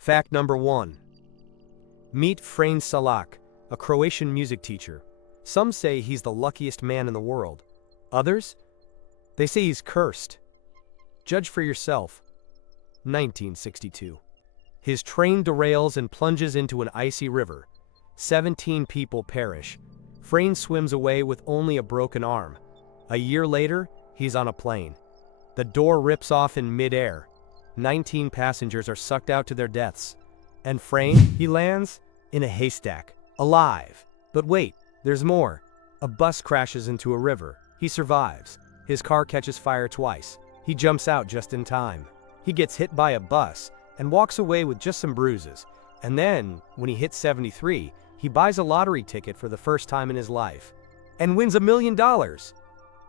Fact number 1. Meet Frane Selak, a Croatian music teacher. Some say he's the luckiest man in the world. Others? They say he's cursed. Judge for yourself. 1962. His train derails and plunges into an icy river. 17 people perish. Frane swims away with only a broken arm. A year later, he's on a plane. The door rips off in mid-air. 19 passengers are sucked out to their deaths. And Frane, he lands in a haystack, alive. But wait, there's more. A bus crashes into a river. He survives. His car catches fire twice. He jumps out just in time. He gets hit by a bus and walks away with just some bruises. And then, when he hits 73, he buys a lottery ticket for the first time in his life and wins $1 million.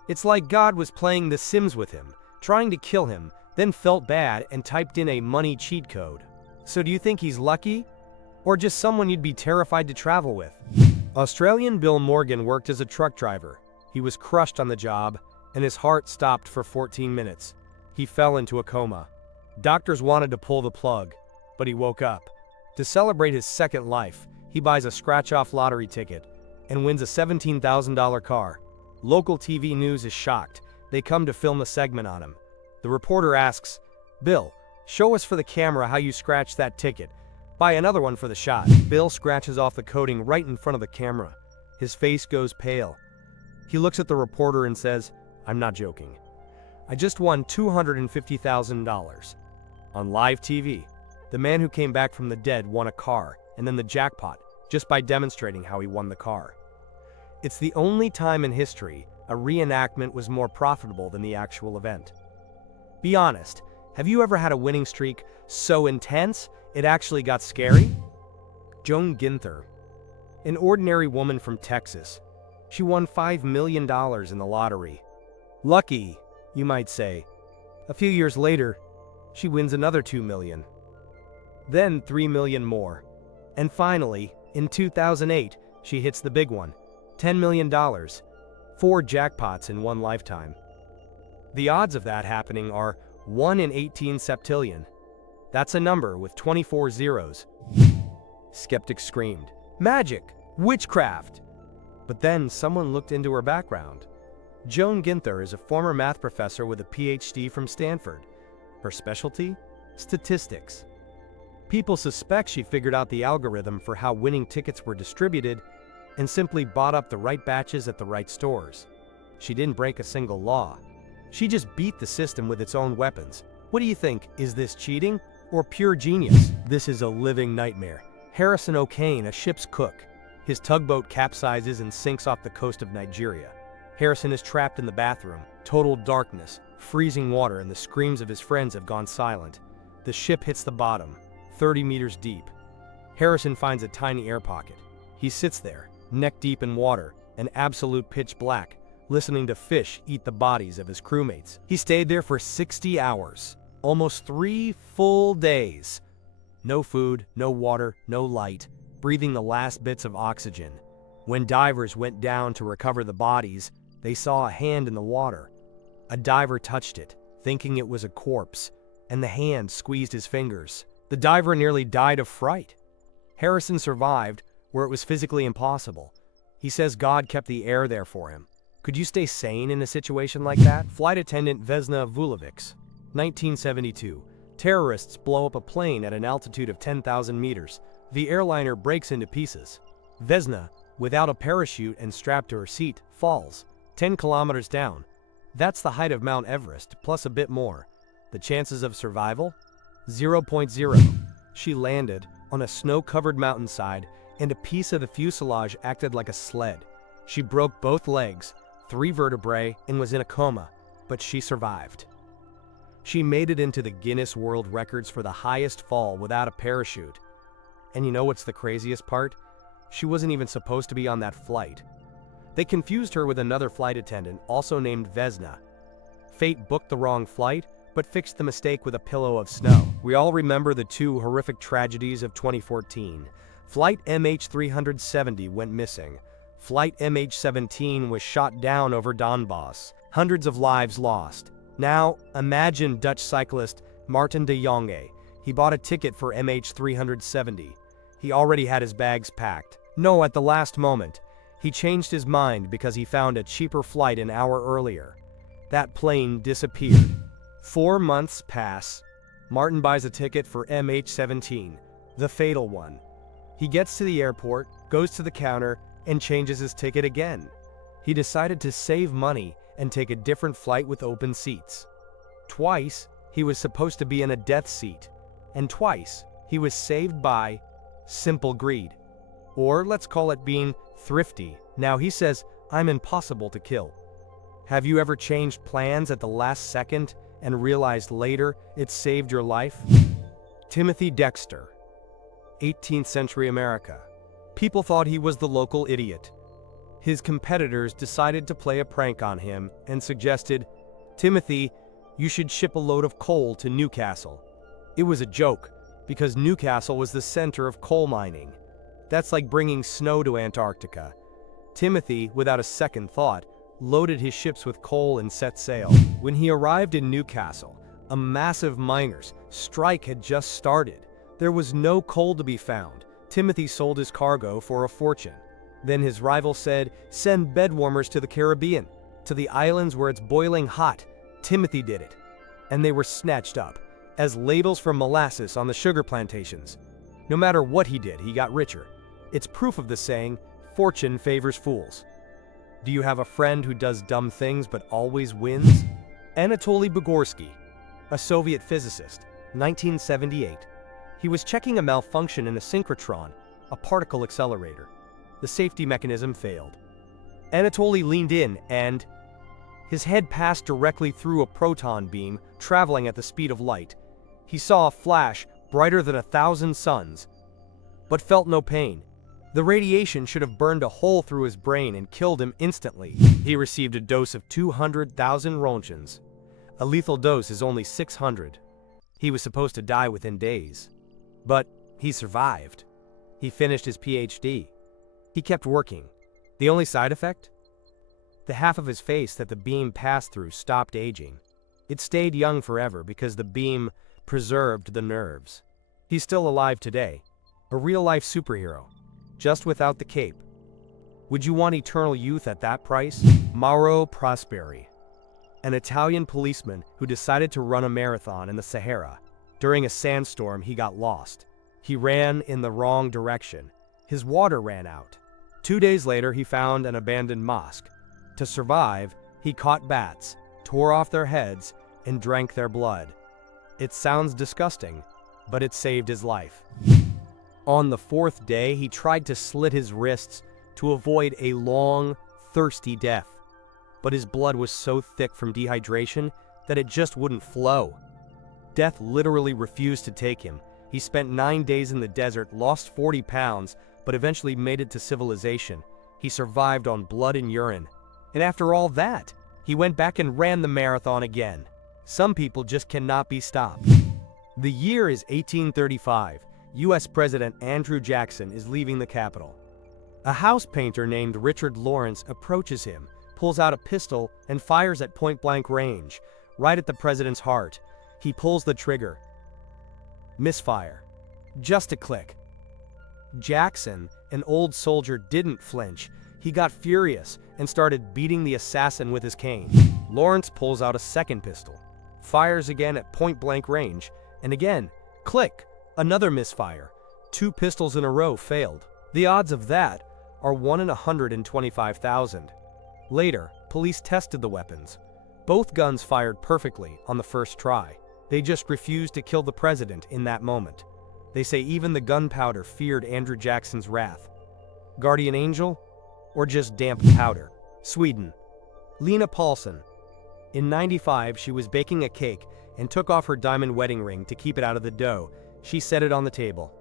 It's like God was playing The Sims with him, trying to kill him, then felt bad and typed in a money cheat code. So do you think he's lucky? Or just someone you'd be terrified to travel with? Australian Bill Morgan worked as a truck driver. He was crushed on the job, and his heart stopped for 14 minutes. He fell into a coma. Doctors wanted to pull the plug, but he woke up. To celebrate his second life, he buys a scratch-off lottery ticket and wins a $17,000 car. Local TV news is shocked. They come to film a segment on him. The reporter asks, "Bill, show us for the camera how you scratched that ticket. Buy another one for the shot." Bill scratches off the coating right in front of the camera. His face goes pale. He looks at the reporter and says, "I'm not joking. I just won $250,000. On live TV, the man who came back from the dead won a car and then the jackpot just by demonstrating how he won the car." It's the only time in history a reenactment was more profitable than the actual event. Be honest, have you ever had a winning streak so intense it actually got scary? Joan Ginther, an ordinary woman from Texas. She won $5 million in the lottery. Lucky, you might say. A few years later, she wins another $2 million. Then $3 million more. And finally, in 2008, she hits the big one, $10 million. 4 jackpots in one lifetime. The odds of that happening are 1 in 18 septillion. That's a number with 24 zeros. Skeptics screamed, "Magic! Witchcraft!" But then someone looked into her background. Joan Ginther is a former math professor with a PhD from Stanford. Her specialty? Statistics. People suspect she figured out the algorithm for how winning tickets were distributed and simply bought up the right batches at the right stores. She didn't break a single law. She just beat the system with its own weapons. What do you think? Is this cheating or pure genius? This is a living nightmare. Harrison Okene, a ship's cook. His tugboat capsizes and sinks off the coast of Nigeria. Harrison is trapped in the bathroom. Total darkness, freezing water, and the screams of his friends have gone silent. The ship hits the bottom, 30 meters deep. Harrison finds a tiny air pocket. He sits there, neck deep in water, and absolute pitch black, listening to fish eat the bodies of his crewmates. He stayed there for 60 hours, almost 3 full days. No food, no water, no light, breathing the last bits of oxygen. When divers went down to recover the bodies, they saw a hand in the water. A diver touched it, thinking it was a corpse, and the hand squeezed his fingers. The diver nearly died of fright. Harrison survived where it was physically impossible. He says God kept the air there for him. Could you stay sane in a situation like that? Flight attendant Vesna Vulovic, 1972. Terrorists blow up a plane at an altitude of 10,000 meters. The airliner breaks into pieces. Vesna, without a parachute and strapped to her seat, falls 10 kilometers down. That's the height of Mount Everest, plus a bit more. The chances of survival? 0.0. She landed on a snow-covered mountainside, and a piece of the fuselage acted like a sled. She broke both legs, 3 vertebrae, and was in a coma, but she survived. She made it into the Guinness World Records for the highest fall without a parachute. And you know what's the craziest part? She wasn't even supposed to be on that flight. They confused her with another flight attendant, also named Vesna. Fate booked the wrong flight, but fixed the mistake with a pillow of snow. We all remember the 2 horrific tragedies of 2014. Flight MH370 went missing. Flight MH17 was shot down over Donbass. Hundreds of lives lost. Now, imagine Dutch cyclist Martin de Jonge. He bought a ticket for MH370. He already had his bags packed. No, at the last moment, he changed his mind because he found a cheaper flight an hour earlier. That plane disappeared. 4 months pass. Martin buys a ticket for MH17, the fatal one. He gets to the airport, goes to the counter, and changes his ticket again. He decided to save money and take a different flight with open seats. Twice, he was supposed to be in a death seat, and twice, he was saved by simple greed. Or let's call it being thrifty. Now he says, I'm impossible to kill. Have you ever changed plans at the last second and realized later it saved your life? Timothy Dexter, 18th century America. People thought he was the local idiot. His competitors decided to play a prank on him and suggested, Timothy, you should ship a load of coal to Newcastle. It was a joke, because Newcastle was the center of coal mining. That's like bringing snow to Antarctica. Timothy, without a second thought, loaded his ships with coal and set sail. When he arrived in Newcastle, a massive miners' strike had just started. There was no coal to be found. Timothy sold his cargo for a fortune. Then his rival said, send bedwarmers to the Caribbean, to the islands where it's boiling hot. Timothy did it. And they were snatched up, as labels for molasses on the sugar plantations. No matter what he did, he got richer. It's proof of the saying, fortune favors fools. Do you have a friend who does dumb things but always wins? Anatoly Bugorsky, a Soviet physicist, 1978. He was checking a malfunction in a synchrotron, a particle accelerator. The safety mechanism failed. Anatoly leaned in and his head passed directly through a proton beam traveling at the speed of light. He saw a flash brighter than 1,000 suns, but felt no pain. The radiation should have burned a hole through his brain and killed him instantly. He received a dose of 200,000 roentgens. A lethal dose is only 600. He was supposed to die within days. But he survived. He finished his PhD. He kept working. The only side effect? The half of his face that the beam passed through stopped aging. It stayed young forever because the beam preserved the nerves. He's still alive today, a real-life superhero, just without the cape. Would you want eternal youth at that price? Mauro Prosperi, an Italian policeman who decided to run a marathon in the Sahara. During a sandstorm, he got lost. He ran in the wrong direction. His water ran out. 2 days later, he found an abandoned mosque. To survive, he caught bats, tore off their heads, and drank their blood. It sounds disgusting, but it saved his life. On the 4th day, he tried to slit his wrists to avoid a long, thirsty death. But his blood was so thick from dehydration that it just wouldn't flow. Death literally refused to take him. He spent 9 days in the desert, lost 40 pounds, but eventually made it to civilization. He survived on blood and urine. And after all that, he went back and ran the marathon again. Some people just cannot be stopped. The year is 1835. U.S. President Andrew Jackson is leaving the Capitol. A house painter named Richard Lawrence approaches him, pulls out a pistol, and fires at point-blank range, right at the president's heart. He pulls the trigger. Misfire. Just a click. Jackson, an old soldier, didn't flinch. He got furious and started beating the assassin with his cane. Lawrence pulls out a second pistol, fires again at point-blank range, and again, click, another misfire. 2 pistols in a row failed. The odds of that are 1 in 125,000. Later, police tested the weapons. Both guns fired perfectly on the first try. They just refused to kill the president in that moment. They say even the gunpowder feared Andrew Jackson's wrath. Guardian angel? Or just damp powder? Sweden. Lena Paulsson. In '95, she was baking a cake and took off her diamond wedding ring to keep it out of the dough. She set it on the table.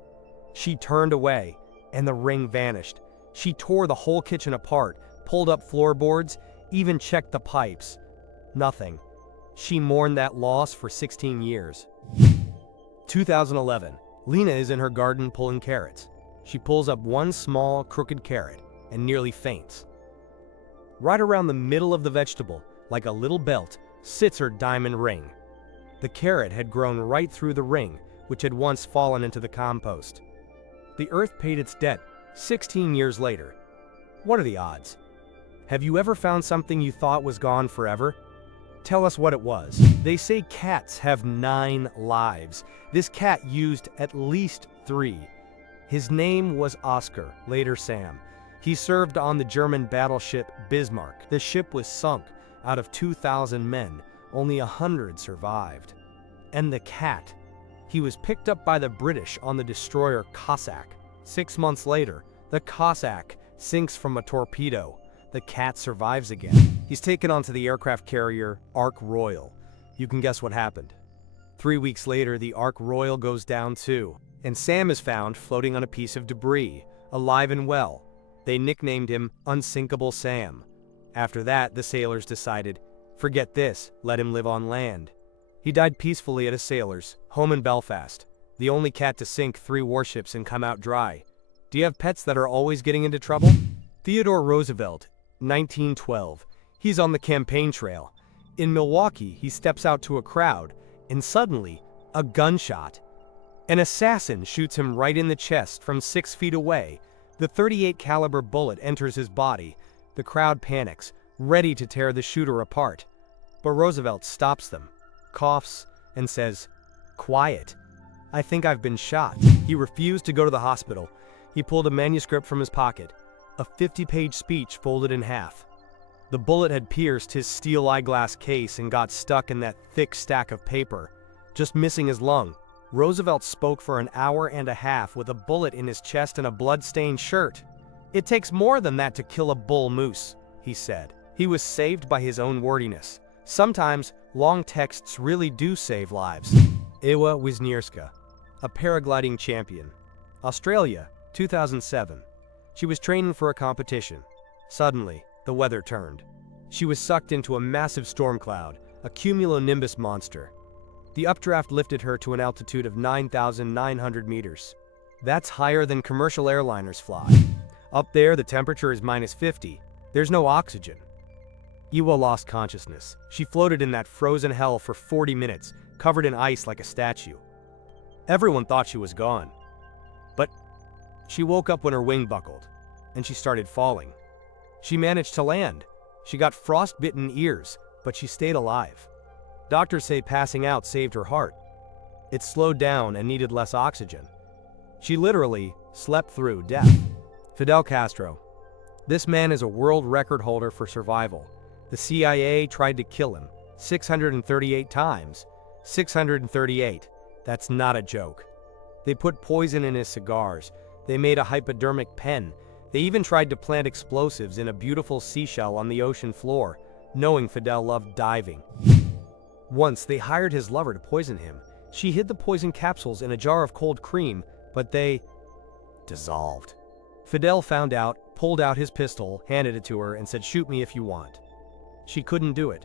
She turned away, and the ring vanished. She tore the whole kitchen apart, pulled up floorboards, even checked the pipes. Nothing. She mourned that loss for 16 years. 2011. Lena is in her garden pulling carrots. She pulls up one small, crooked carrot and nearly faints. Right around the middle of the vegetable, like a little belt, sits her diamond ring. The carrot had grown right through the ring, which had once fallen into the compost. The Earth paid its debt 16 years later. What are the odds? Have you ever found something you thought was gone forever? Tell us what it was. They say cats have 9 lives. This cat used at least 3. His name was Oscar, later Sam. He served on the German battleship Bismarck. The ship was sunk. Out of 2,000 men, only 100 survived. And the cat. He was picked up by the British on the destroyer Cossack. 6 months later, the Cossack sinks from a torpedo. The cat survives again. He's taken onto the aircraft carrier Ark Royal. You can guess what happened. 3 weeks later, the Ark Royal goes down too, and Sam is found floating on a piece of debris, alive and well. They nicknamed him Unsinkable Sam. After that, the sailors decided, forget this, let him live on land. He died peacefully at a sailor's home in Belfast, the only cat to sink 3 warships and come out dry. Do you have pets that are always getting into trouble? Theodore Roosevelt, 1912. He's on the campaign trail. In Milwaukee, he steps out to a crowd, and suddenly, a gunshot. An assassin shoots him right in the chest from 6 feet away. The .38 caliber bullet enters his body. The crowd panics, ready to tear the shooter apart. But Roosevelt stops them, coughs, and says, "Quiet. I think I've been shot." He refused to go to the hospital. He pulled a manuscript from his pocket, a 50-page speech folded in half. The bullet had pierced his steel eyeglass case and got stuck in that thick stack of paper, just missing his lung. Roosevelt spoke for an hour and a half with a bullet in his chest and a blood-stained shirt. "It takes more than that to kill a bull moose," he said. He was saved by his own wordiness. Sometimes, long texts really do save lives. Ewa Wisniewska, a paragliding champion. Australia, 2007. She was training for a competition. Suddenly, the weather turned. She was sucked into a massive storm cloud, a cumulonimbus monster. The updraft lifted her to an altitude of 9,900 meters. That's higher than commercial airliners fly. Up there, the temperature is -50. There's no oxygen. Ewa lost consciousness. She floated in that frozen hell for 40 minutes, covered in ice like a statue. Everyone thought she was gone. But she woke up when her wing buckled, and she started falling. She managed to land. She got frostbitten ears, but she stayed alive. Doctors say passing out saved her heart. It slowed down and needed less oxygen. She literally slept through death. Fidel Castro. This man is a world record holder for survival. The CIA tried to kill him 638 times. 638. That's not a joke. They put poison in his cigars. They made a hypodermic pen. They even tried to plant explosives in a beautiful seashell on the ocean floor, knowing Fidel loved diving. Once, they hired his lover to poison him. She hid the poison capsules in a jar of cold cream, but they dissolved. Fidel found out, pulled out his pistol, handed it to her, and said, "Shoot me if you want." She couldn't do it.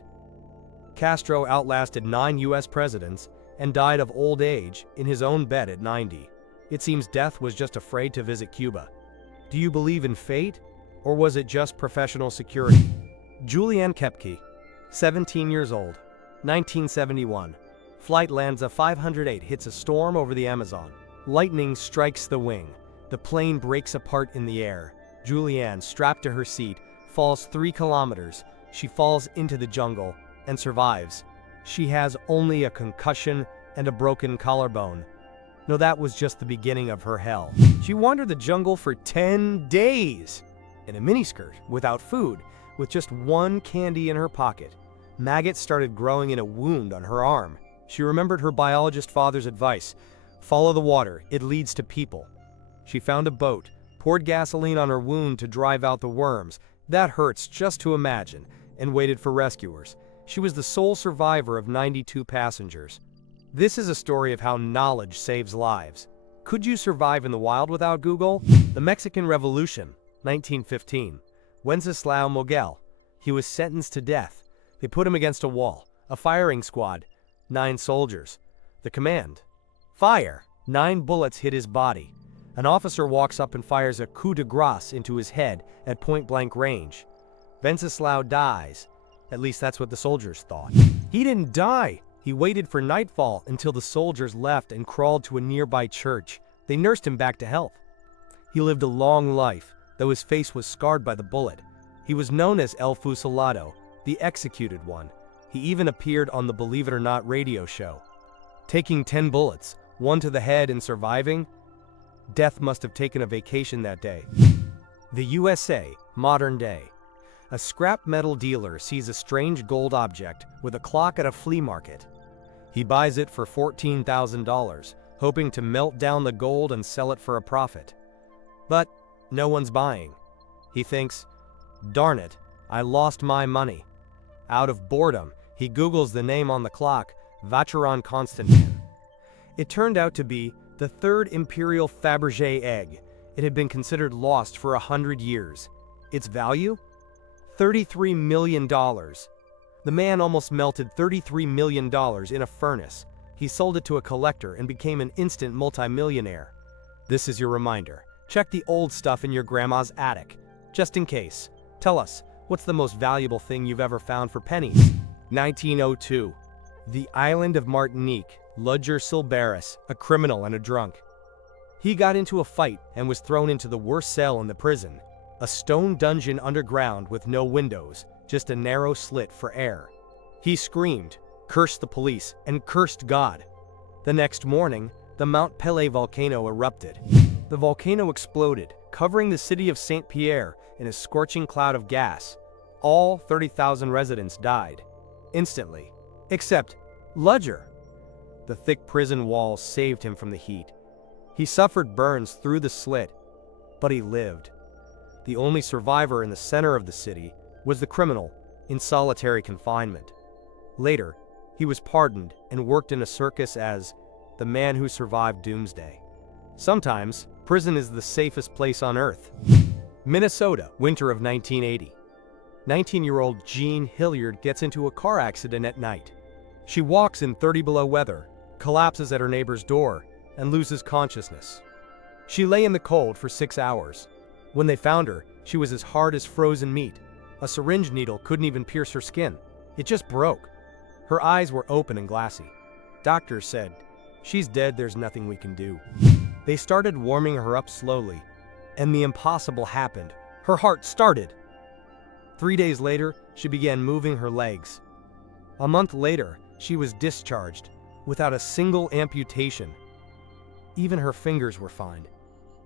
Castro outlasted 9 US presidents and died of old age in his own bed at 90. It seems death was just afraid to visit Cuba. Do you believe in fate, or was it just professional security? Julianne Kepke, 17 years old, 1971. Flight Lanza 508 hits a storm over the Amazon. Lightning strikes the wing. The plane breaks apart in the air. Julianne, strapped to her seat, falls 3 kilometers. She falls into the jungle and survives. She has only a concussion and a broken collarbone. No, that was just the beginning of her hell. She wandered the jungle for 10 days in a miniskirt, without food, with just 1 candy in her pocket. Maggots started growing in a wound on her arm. She remembered her biologist father's advice: follow the water, it leads to people. She found a boat, poured gasoline on her wound to drive out the worms. That hurts just to imagine, and waited for rescuers. She was the sole survivor of 92 passengers. This is a story of how knowledge saves lives. Could you survive in the wild without Google? The Mexican Revolution, 1915. Wenceslao Moguel. He was sentenced to death. They put him against a wall. A firing squad. 9 soldiers. The command: fire. 9 bullets hit his body. An officer walks up and fires a coup de grace into his head at point-blank range. Wenceslao dies. At least that's what the soldiers thought. He didn't die. He waited for nightfall until the soldiers left and crawled to a nearby church. They nursed him back to health. He lived a long life, though his face was scarred by the bullet. He was known as El Fusilado, the executed one. He even appeared on the Believe It or Not radio show. Taking 10 bullets, one to the head and surviving, death must have taken a vacation that day. The USA, modern day. A scrap metal dealer sees a strange gold object with a clock at a flea market. He buys it for $14,000, hoping to melt down the gold and sell it for a profit. But no one's buying. He thinks, darn it, I lost my money. Out of boredom, he Googles the name on the clock, Vacheron Constantin. It turned out to be the third Imperial Fabergé egg. It had been considered lost for 100 years. Its value? $33 million. The man almost melted $33 million in a furnace. He sold it to a collector and became an instant multimillionaire. This is your reminder. Check the old stuff in your grandma's attic, just in case. Tell us, what's the most valuable thing you've ever found for pennies? 1902. The island of Martinique, Ludger Silberis, a criminal and a drunk. He got into a fight and was thrown into the worst cell in the prison. A stone dungeon underground with no windows, just a narrow slit for air. He screamed, cursed the police, and cursed God. The next morning, the Mount Pelée volcano erupted. The volcano exploded, covering the city of Saint Pierre in a scorching cloud of gas. All 30,000 residents died. Instantly. Except Ludger. The thick prison walls saved him from the heat. He suffered burns through the slit, but he lived. The only survivor in the center of the city was the criminal in solitary confinement. Later, he was pardoned and worked in a circus as the man who survived doomsday. Sometimes, prison is the safest place on earth. Minnesota, winter of 1980. 19-year-old Jean Hilliard gets into a car accident at night. She walks in 30 below weather, collapses at her neighbor's door, and loses consciousness. She lay in the cold for 6 hours. When they found her, she was as hard as frozen meat. A syringe needle couldn't even pierce her skin. It just broke. Her eyes were open and glassy. Doctors said, "She's dead, there's nothing we can do." They started warming her up slowly, and the impossible happened. Her heart started. 3 days later, she began moving her legs. A month later, she was discharged, without a single amputation. Even her fingers were fine.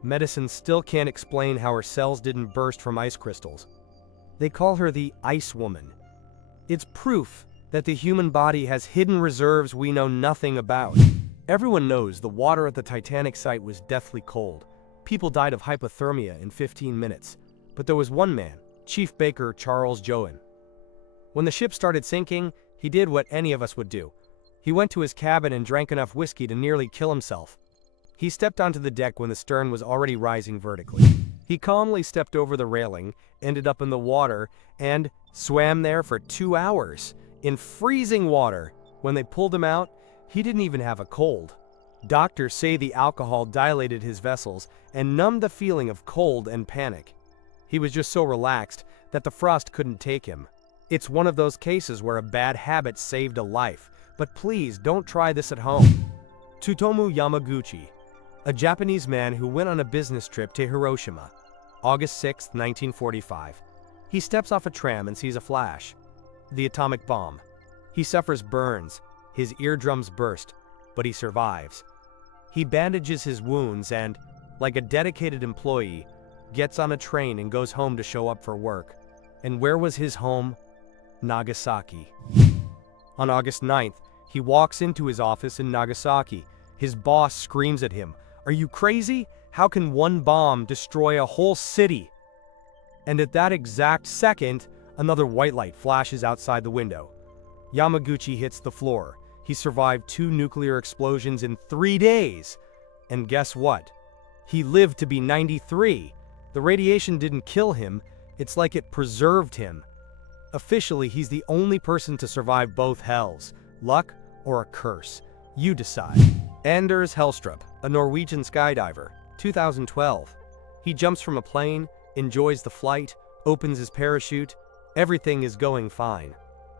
Medicine still can't explain how her cells didn't burst from ice crystals. They call her the Ice Woman. It's proof that the human body has hidden reserves we know nothing about. Everyone knows the water at the Titanic site was deathly cold. People died of hypothermia in 15 minutes. But there was one man, Chief Baker Charles Joan. When the ship started sinking, he did what any of us would do. He went to his cabin and drank enough whiskey to nearly kill himself. He stepped onto the deck when the stern was already rising vertically. He calmly stepped over the railing, ended up in the water, and swam there for 2 hours, in freezing water. When they pulled him out, he didn't even have a cold. Doctors say the alcohol dilated his vessels and numbed the feeling of cold and panic. He was just so relaxed that the frost couldn't take him. It's one of those cases where a bad habit saved a life, but please don't try this at home. Tsutomu Yamaguchi, a Japanese man who went on a business trip to Hiroshima. August 6, 1945. He steps off a tram and sees a flash. The atomic bomb. He suffers burns, his eardrums burst, but he survives. He bandages his wounds and, like a dedicated employee, gets on a train and goes home to show up for work. And where was his home? Nagasaki. On August 9th, he walks into his office in Nagasaki. His boss screams at him, "Are you crazy? How can one bomb destroy a whole city?" And at that exact second, another white light flashes outside the window. Yamaguchi hits the floor. He survived 2 nuclear explosions in 3 days. And guess what? He lived to be 93. The radiation didn't kill him, it's like it preserved him. Officially, he's the only person to survive both hells, luck or a curse. You decide. Anders Helstrup, a Norwegian skydiver, 2012. He jumps from a plane, enjoys the flight, opens his parachute, everything is going fine.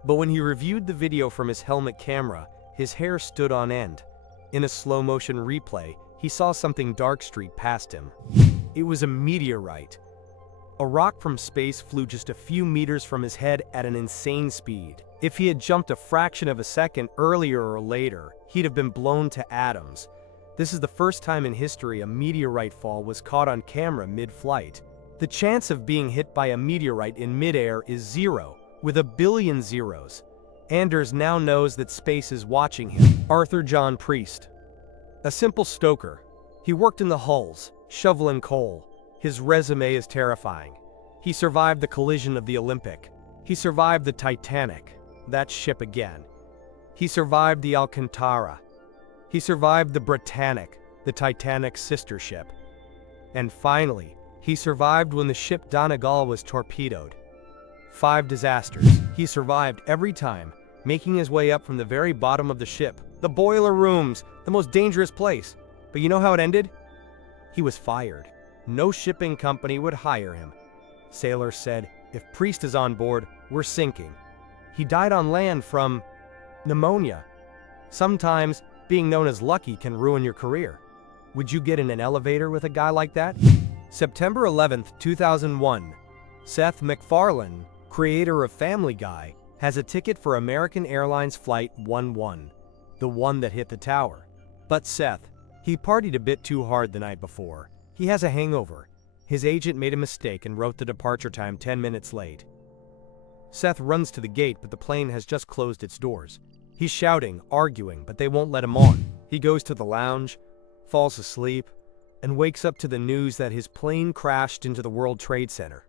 But when he reviewed the video from his helmet camera, His hair stood on end. In a slow-motion replay, he saw something dark streak past him. It was a meteorite. A rock from space flew just a few meters from his head at an insane speed. If he had jumped a fraction of a second earlier or later, he'd have been blown to atoms. This is the first time in history a meteorite fall was caught on camera mid-flight. The chance of being hit by a meteorite in midair is 0, with a billion zeros. Anders now knows that space is watching him. Arthur John Priest. A simple stoker. He worked in the hulls, shoveling coal. His resume is terrifying. He survived the collision of the Olympic. He survived the Titanic, that ship again. He survived the Alcantara. He survived the Britannic, the Titanic's sister ship. And finally, he survived when the ship Donegal was torpedoed. 5 disasters. He survived every time, making his way up from the very bottom of the ship. The boiler rooms, the most dangerous place. But you know how it ended? He was fired. No shipping company would hire him. Sailors said, "If Priest is on board, we're sinking." He died on land from pneumonia. Sometimes, being known as lucky can ruin your career. Would you get in an elevator with a guy like that? September 11th, 2001. Seth MacFarlane, creator of Family Guy, has a ticket for American Airlines Flight 11, the one that hit the tower. But Seth, he partied a bit too hard the night before. He has a hangover. His agent made a mistake and wrote the departure time 10 minutes late. Seth runs to the gate, but the plane has just closed its doors. He's shouting, arguing, but they won't let him on. He goes to the lounge, falls asleep, and wakes up to the news that his plane crashed into the World Trade Center.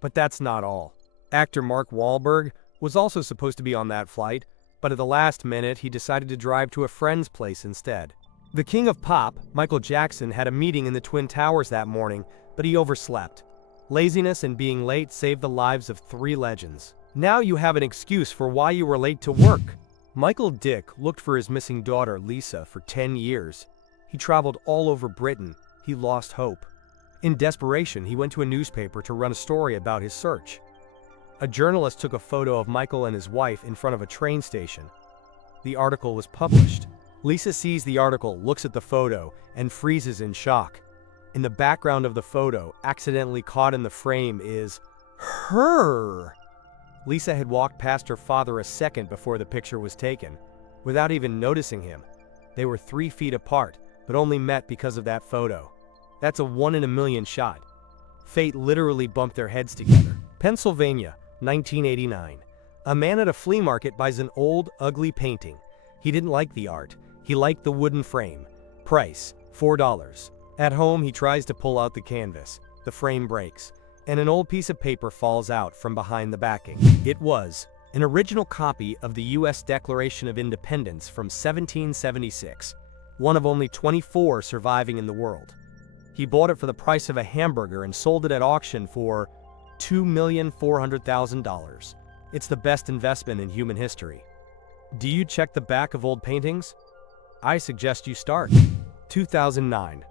But that's not all. Actor Mark Wahlberg was also supposed to be on that flight, but at the last minute he decided to drive to a friend's place instead. The king of pop, Michael Jackson, had a meeting in the Twin Towers that morning, but he overslept. Laziness and being late saved the lives of 3 legends. Now you have an excuse for why you were late to work. Michael Dick looked for his missing daughter, Lisa, for 10 years. He traveled all over Britain. He lost hope. In desperation, he went to a newspaper to run a story about his search. A journalist took a photo of Michael and his wife in front of a train station. The article was published. Lisa sees the article, looks at the photo, and freezes in shock. In the background of the photo, accidentally caught in the frame, is her. Lisa had walked past her father a second before the picture was taken, without even noticing him. They were 3 feet apart, but only met because of that photo. That's a 1 in a million shot. Fate literally bumped their heads together. Pennsylvania, 1989. A man at a flea market buys an old, ugly painting. He didn't like the art. He liked the wooden frame. Price, $4. At home, he tries to pull out the canvas. The frame breaks, and an old piece of paper falls out from behind the backing. It was an original copy of the U.S. Declaration of Independence from 1776, one of only 24 surviving in the world. He bought it for the price of a hamburger and sold it at auction for $2,400,000. It's the best investment in human history. Do you check the back of old paintings? I suggest you start. 2009.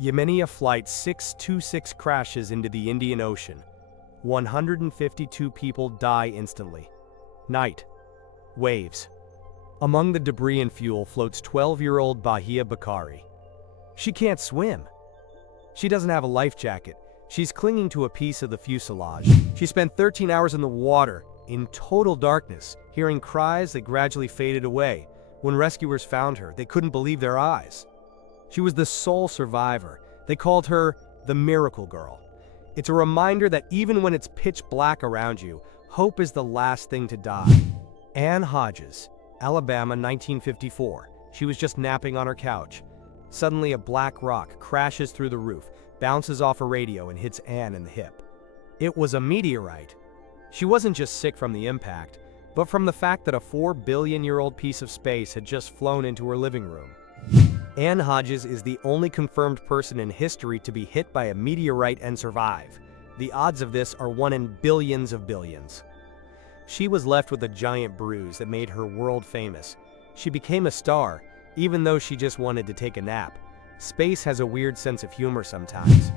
Yemenia Flight 626 crashes into the Indian Ocean. 152 people die instantly. Night. Waves. Among the debris and fuel floats 12-year-old Bahia Bakari. She can't swim. She doesn't have a life jacket. She's clinging to a piece of the fuselage. She spent 13 hours in the water, in total darkness, hearing cries that gradually faded away. When rescuers found her, they couldn't believe their eyes. She was the sole survivor. They called her the Miracle Girl. It's a reminder that even when it's pitch black around you, hope is the last thing to die. Ann Hodges, Alabama, 1954. She was just napping on her couch. Suddenly, a black rock crashes through the roof, bounces off a radio, and hits Ann in the hip. It was a meteorite. She wasn't just sick from the impact, but from the fact that a 4-billion-year-old piece of space had just flown into her living room. Ann Hodges is the only confirmed person in history to be hit by a meteorite and survive. The odds of this are 1 in billions of billions. She was left with a giant bruise that made her world famous. She became a star, even though she just wanted to take a nap. Space has a weird sense of humor sometimes.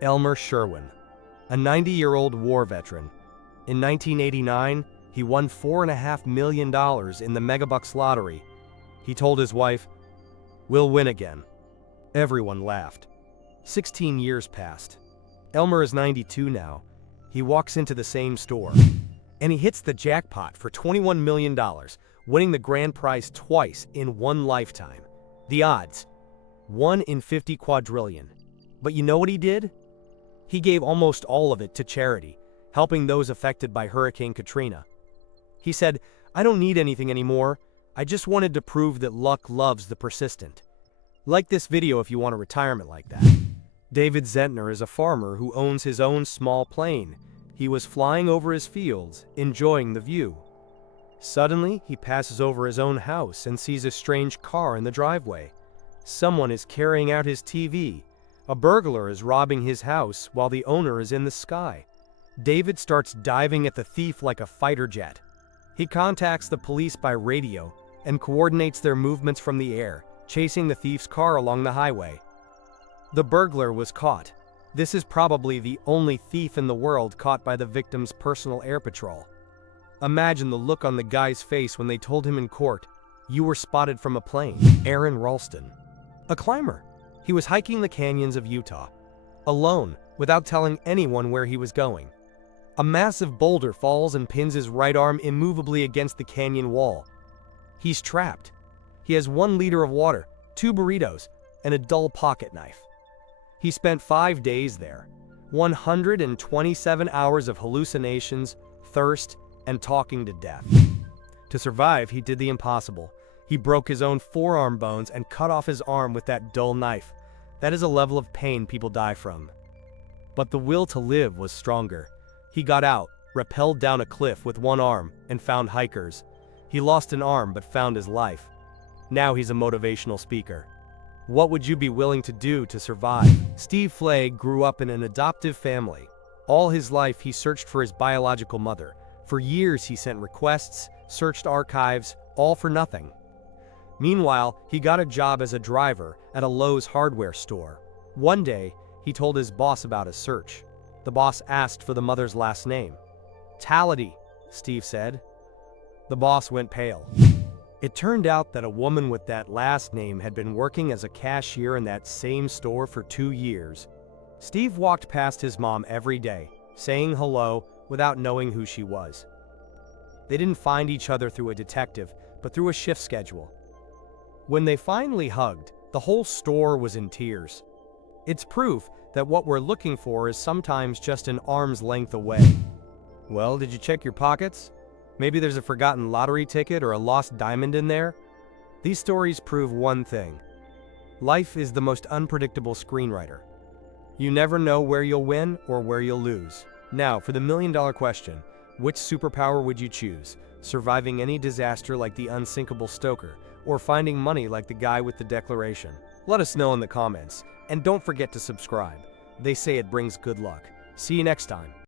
Elmer Sherwin, a 90-year-old war veteran. In 1989, He won $4.5 million in the Megabucks lottery. He told his wife, "We'll win again." Everyone laughed. 16 years passed. Elmer is 92 now. He walks into the same store, and he hits the jackpot for $21 million, winning the grand prize twice in one lifetime. The odds, 1 in 50 quadrillion. But you know what he did? He gave almost all of it to charity, helping those affected by Hurricane Katrina. He said, "I don't need anything anymore. I just wanted to prove that luck loves the persistent." Like this video if you want a retirement like that. David Zentner is a farmer who owns his own small plane. He was flying over his fields, enjoying the view. Suddenly, he passes over his own house and sees a strange car in the driveway. Someone is carrying out his TV. A burglar is robbing his house while the owner is in the sky. David starts diving at the thief like a fighter jet. He contacts the police by radio and coordinates their movements from the air, chasing the thief's car along the highway. The burglar was caught. This is probably the only thief in the world caught by the victim's personal air patrol. Imagine the look on the guy's face when they told him in court, "You were spotted from a plane." Aaron Ralston, a climber. He was hiking the canyons of Utah, alone, without telling anyone where he was going. A massive boulder falls and pins his right arm immovably against the canyon wall. He's trapped. He has 1 liter of water, 2 burritos, and a dull pocket knife. He spent 5 days there, 127 hours of hallucinations, thirst, and talking to death. To survive, he did the impossible. He broke his own forearm bones and cut off his arm with that dull knife. That is a level of pain people die from. But the will to live was stronger. He got out, rappelled down a cliff with 1 arm, and found hikers. He lost an arm but found his life. Now he's a motivational speaker. What would you be willing to do to survive? Steve Flagg grew up in an adoptive family. All his life he searched for his biological mother. For years he sent requests, searched archives, all for nothing. Meanwhile, he got a job as a driver at a Lowe's hardware store. One day, he told his boss about his search. The boss asked for the mother's last name. "Tality," Steve said. The boss went pale. It turned out that a woman with that last name had been working as a cashier in that same store for 2 years. Steve walked past his mom every day, saying hello without knowing who she was. They didn't find each other through a detective, but through a shift schedule. When they finally hugged, the whole store was in tears. It's proof that what we're looking for is sometimes just an arm's length away. Well, did you check your pockets? Maybe there's a forgotten lottery ticket or a lost diamond in there? These stories prove one thing. Life is the most unpredictable screenwriter. You never know where you'll win or where you'll lose. Now, for the million-dollar question, which superpower would you choose? Surviving any disaster like the unsinkable Stoker, or finding money like the guy with the declaration? Let us know in the comments, and don't forget to subscribe. They say it brings good luck. See you next time.